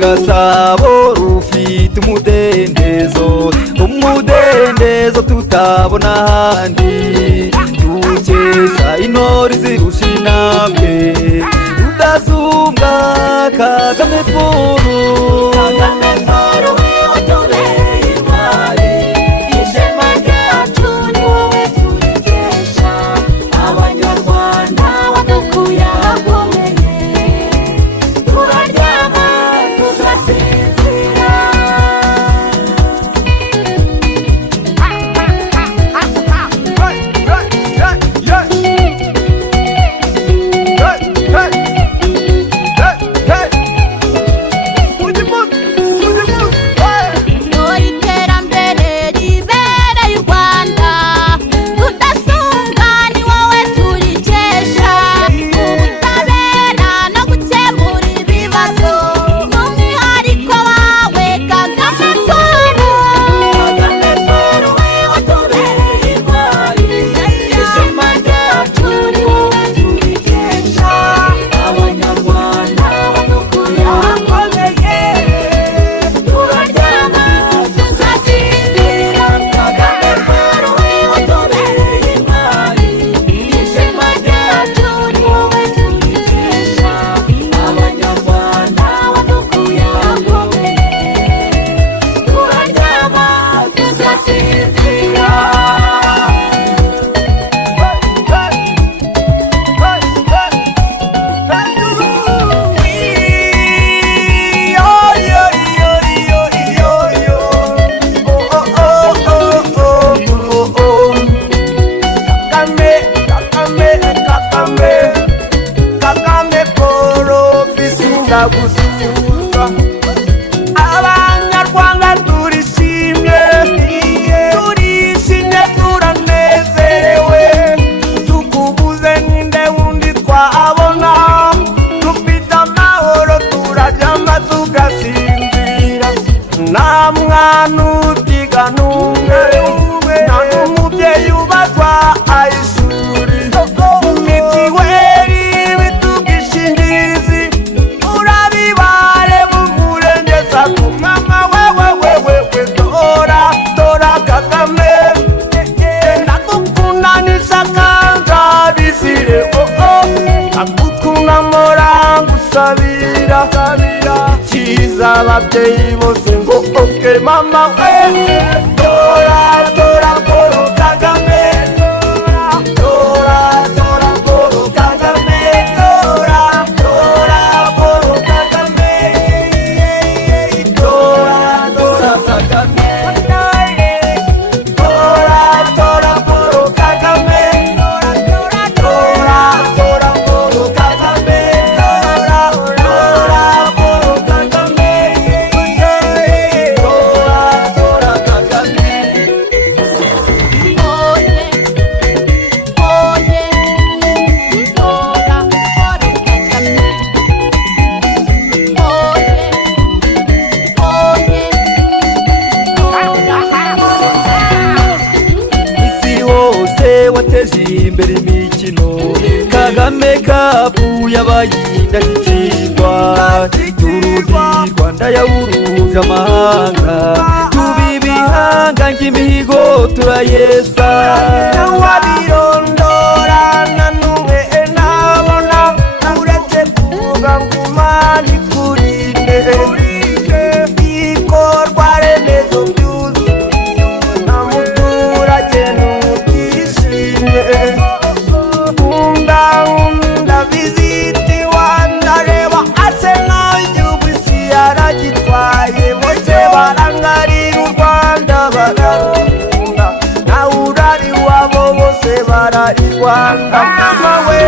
Gasabo rufite umudendezo tutabona handi, dukesha intore zirusha intambwe, rudasumbwa Kagame Paul. Gusuza abanyarwanda turishimye, turanezerewe, tukubuze ninde wundi twabona, dufite amahoro turaryama tugasinzira, nta mwana utiga n'umwe, nta n'umubyeyi ubazwa ayishuri, mitiweli bitubwishingirizi urabibare bumurengeza ku mama wewe tora Kagame, ndagukunda n'ishyaka bizire ndagukunda mpora ngusabira cyiza ababyeyi bose ngo oke mama we tora Paul Kagame, tora Paul Kagame, tora Paul Kagame, tora Kagame, tora Paul Kagame, tora Paul Kagame, wateje imbere imikino, Kagame Cup yabaye indashyikirwa, Tour du Rwanda yawuruje amahanga, tubibihanga nk'imihigo turayesa, wabirondora na n'umwe nabona, uretse kuvuga ngo Imana ikurinde, ibikorwa remezo byuzuye, nta muturage n'umutishimye, nkunda visiti Rwanda, reba ase nk'aho igihugu isi yaragitwaye, bose barangarira u Rwanda bararukunda, nawe urari wabo bose barari Rwanda mama we.